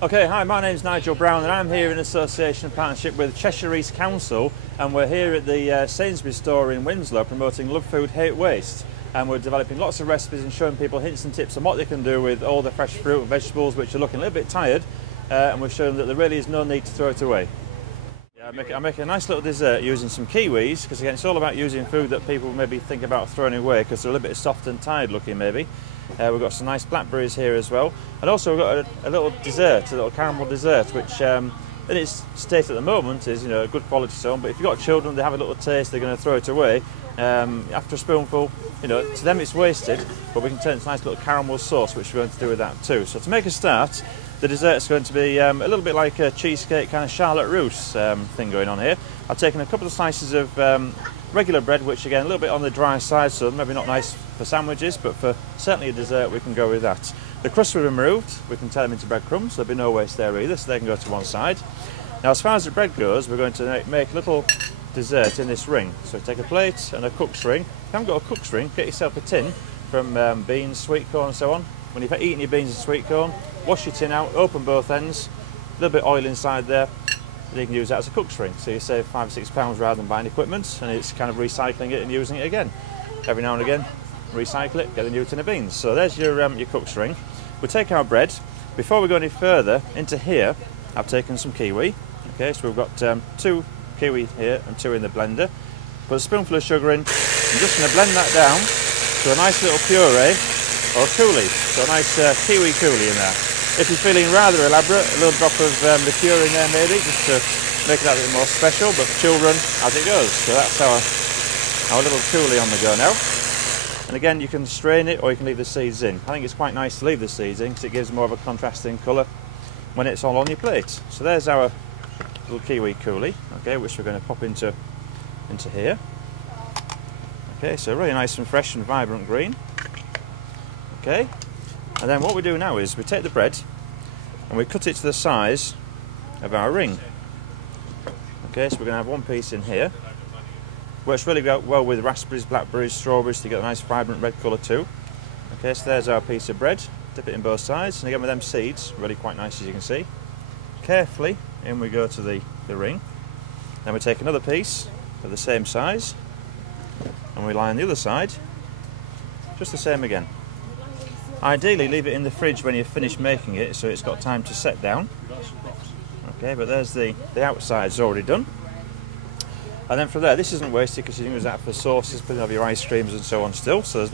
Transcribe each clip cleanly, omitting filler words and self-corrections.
Okay, hi, my name's Nigel Brown and I'm here in association and partnership with Cheshire East Council, and we're here at the Sainsbury's store in Winslow promoting Love Food, Hate Waste, and we're developing lots of recipes and showing people hints and tips on what they can do with all the fresh fruit and vegetables which are looking a little bit tired, and we've shown that there really is no need to throw it away. I'm making a nice little dessert using some kiwis, because again it's all about using food that people maybe think about throwing away because they're a little bit soft and tired looking maybe. We've got some nice blackberries here as well, and also we've got a little dessert, a little caramel dessert, which in its state at the moment is, a good quality stone, but if you've got children, they have a little taste, they're going to throw it away. After a spoonful, to them it's wasted, but we can turn it into a nice little caramel sauce, which we're going to do with that too. So to make a start, the dessert's going to be a little bit like a cheesecake kind of Charlotte Russe thing going on here. I've taken a couple of slices of regular bread, which again a little bit on the dry side, so maybe not nice for sandwiches, but for certainly a dessert we can go with that. The crusts were removed, we can turn them into breadcrumbs, there'll be no waste there either, so they can go to one side. Now as far as the bread goes, we're going to make a little dessert in this ring. So take a plate and a cook's ring. If you haven't got a cook's ring, get yourself a tin from beans, sweet corn and so on. When you've eaten your beans and sweet corn, wash your tin out, open both ends, a little bit of oil inside there, and you can use that as a cook's ring. So you save £5 or £6 rather than buying equipment, and it's kind of recycling it and using it again. Every now and again, recycle it, get a new tin of beans. So there's your cook's ring. We'll take our bread. Before we go any further, into here, I've taken some kiwi. Okay, so we've got 2 kiwi here and 2 in the blender. Put a spoonful of sugar in. I'm just going to blend that down to a nice little puree or coulis. So a nice kiwi coulis in there. If you're feeling rather elaborate, a little drop of liqueur in there maybe, just to make it a bit more special, but for children, as it goes. So that's our little coulis on the go now. And again, you can strain it or you can leave the seeds in. I think it's quite nice to leave the seeds in because it gives more of a contrasting colour when it's all on your plate. So there's our little kiwi coulis, okay, which we're going to pop into here. Okay, so really nice and fresh and vibrant green. Okay, and then what we do now is we take the bread and we cut it to the size of our ring. Okay, so we're going to have one piece in here. Works really well with raspberries, blackberries, strawberries to get a nice vibrant red colour too. Okay, so there's our piece of bread. Dip it in both sides, and again with them seeds, really quite nice as you can see. Carefully, in we go to the ring. Then we take another piece of the same size, and we line the other side, just the same again. Ideally, leave it in the fridge when you've finished making it, so it's got time to set down. Okay, but there's the outside's already done. And then from there, this isn't wasted because you can use that for sauces, putting over your ice creams and so on still, so there's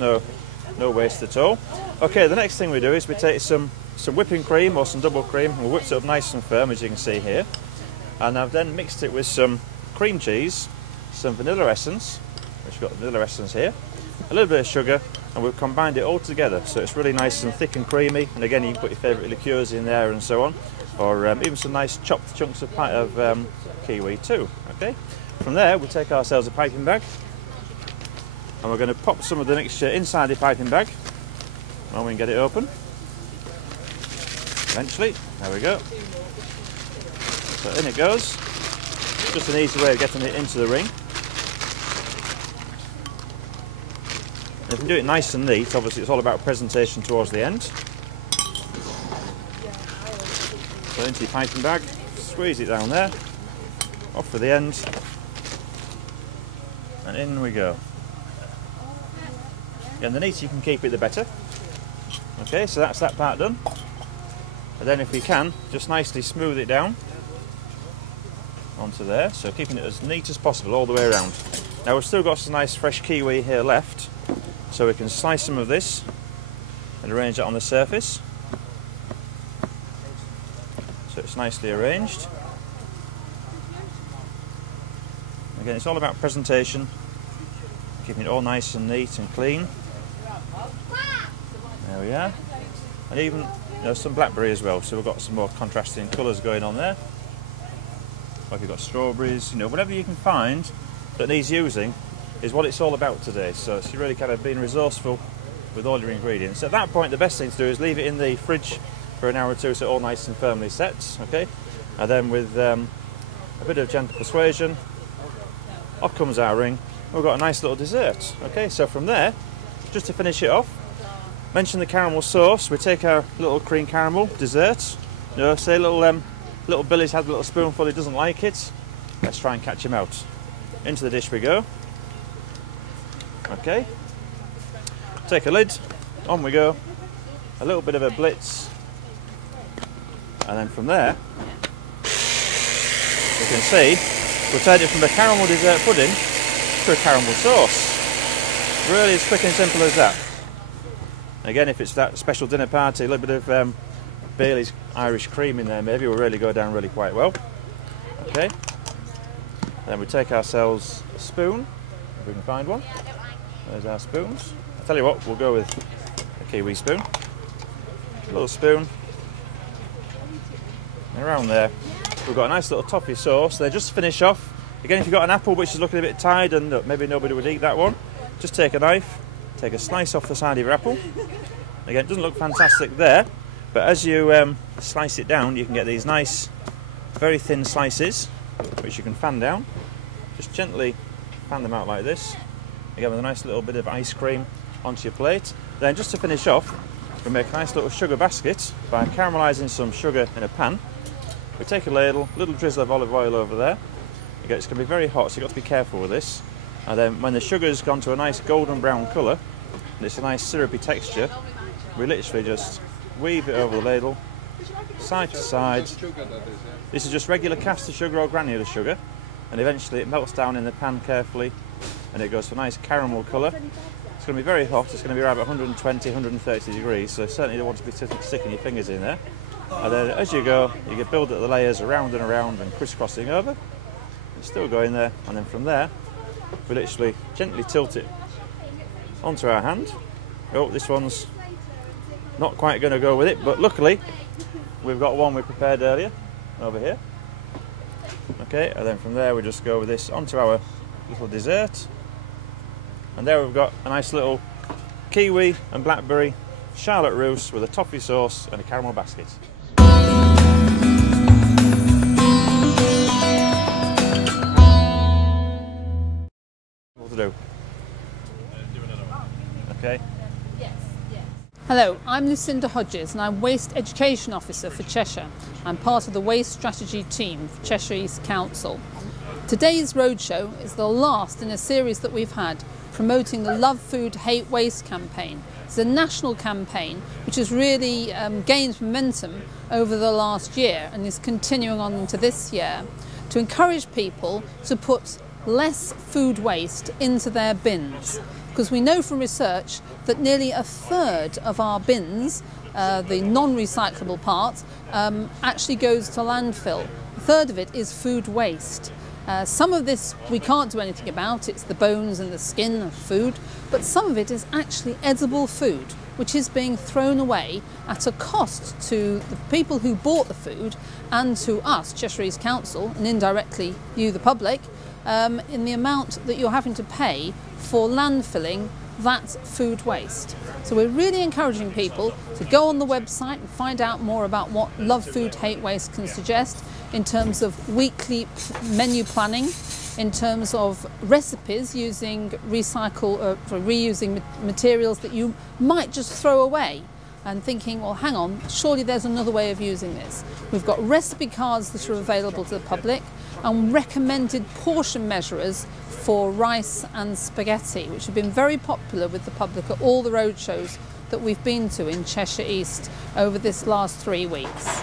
no waste at all. Okay, the next thing we do is we take some whipping cream or some double cream, and we whip it up nice and firm as you can see here. And I've then mixed it with some cream cheese, some vanilla essence, which we've got vanilla essence here, a little bit of sugar, and we've combined it all together so it's really nice and thick and creamy. And again, you can put your favourite liqueurs in there and so on, or even some nice chopped chunks of kiwi too. Okay, from there we'll take ourselves a piping bag, and we're going to pop some of the mixture inside the piping bag, and we can get it open eventually. There we go. So in it goes. Just an easy way of getting it into the ring. And if you can do it nice and neat, obviously it's all about presentation towards the end. So into your piping bag, squeeze it down there, off for the end, and in we go. And the neater you can keep it, the better. Okay, so that's that part done. And then if we can, just nicely smooth it down onto there, so keeping it as neat as possible all the way around. Now we've still got some nice fresh kiwi here left, so we can slice some of this and arrange it on the surface. So it's nicely arranged. Again, it's all about presentation, keeping it all nice and neat and clean. There we are. And even some blackberry as well, so we've got some more contrasting colours going on there. Like you've got strawberries, whatever you can find that needs using is what it's all about today. So it's really kind of being resourceful with all your ingredients. At that point, the best thing to do is leave it in the fridge for an hour or two so it all nice and firmly sets. Okay, and then with a bit of gentle persuasion, off comes our ring. We've got a nice little dessert. Okay, so from there, just to finish it off, mention the caramel sauce. We take our little cream caramel dessert, No, say little Billy's had a little spoonful, he doesn't like it. Let's try and catch him out. Into the dish we go. Okay. Take a lid, on we go. A little bit of a blitz. And then from there, you can see, we'll turn it from a caramel dessert pudding to a caramel sauce. Really as quick and simple as that. Again, if it's that special dinner party, a little bit of Bailey's Irish cream in there maybe will really go down really quite well. Okay. Then we take ourselves a spoon, if we can find one. There's our spoons. I'll tell you what, we'll go with a kiwi spoon. A little spoon. And around there, we've got a nice little toffee sauce. Then just to finish off, again, if you've got an apple which is looking a bit tired and maybe nobody would eat that one, just take a knife, take a slice off the side of your apple. Again, it doesn't look fantastic there, but as you slice it down, you can get these nice, very thin slices, which you can fan down. Just gently fan them out like this. Again, with a nice little bit of ice cream onto your plate. Then just to finish off, we make a nice little sugar basket by caramelising some sugar in a pan. We take a ladle, a little drizzle of olive oil over there. Again, it's going to be very hot, so you've got to be careful with this. And then when the sugar's gone to a nice golden brown colour, and it's a nice syrupy texture, we literally just weave it over the ladle, side to side. This is just regular caster sugar or granular sugar, and eventually it melts down in the pan carefully, and it goes to a nice caramel colour. It's going to be very hot, it's going to be around 120, 130 degrees, so certainly you don't want to be sticking your fingers in there. And then as you go, you can build up the layers around and crisscrossing over. It's still going there, and then from there, we literally gently tilt it onto our hand. Oh, this one's not quite going to go with it, but luckily we've got one we prepared earlier over here. Okay, and then from there we just go with this onto our little dessert. And there we've got a nice little kiwi and blackberry Charlotte Russe with a toffee sauce and a caramel basket. What to do? Okay. Hello, I'm Lucinda Hodges and I'm Waste Education Officer for Cheshire. I'm part of the Waste Strategy team for Cheshire East Council. Today's roadshow is the last in a series that we've had promoting the Love Food, Hate Waste campaign. It's a national campaign which has really gained momentum over the last year and is continuing on into this year to encourage people to put less food waste into their bins. Because we know from research that nearly a third of our bins, the non-recyclable part, actually goes to landfill. A third of it is food waste. Some of this we can't do anything about, it's the bones and the skin of food, but some of it is actually edible food, which is being thrown away at a cost to the people who bought the food and to us, Cheshire East Council, and indirectly you, the public, in the amount that you're having to pay for landfilling that food waste. So we're really encouraging people to go on the website and find out more about what Love Food Hate Waste can suggest in terms of weekly menu planning, in terms of recipes using reusing materials that you might just throw away and thinking, well, hang on, surely there's another way of using this. We've got recipe cards that are available to the public and recommended portion measurers for rice and spaghetti, which have been very popular with the public at all the roadshows that we've been to in Cheshire East over this last 3 weeks.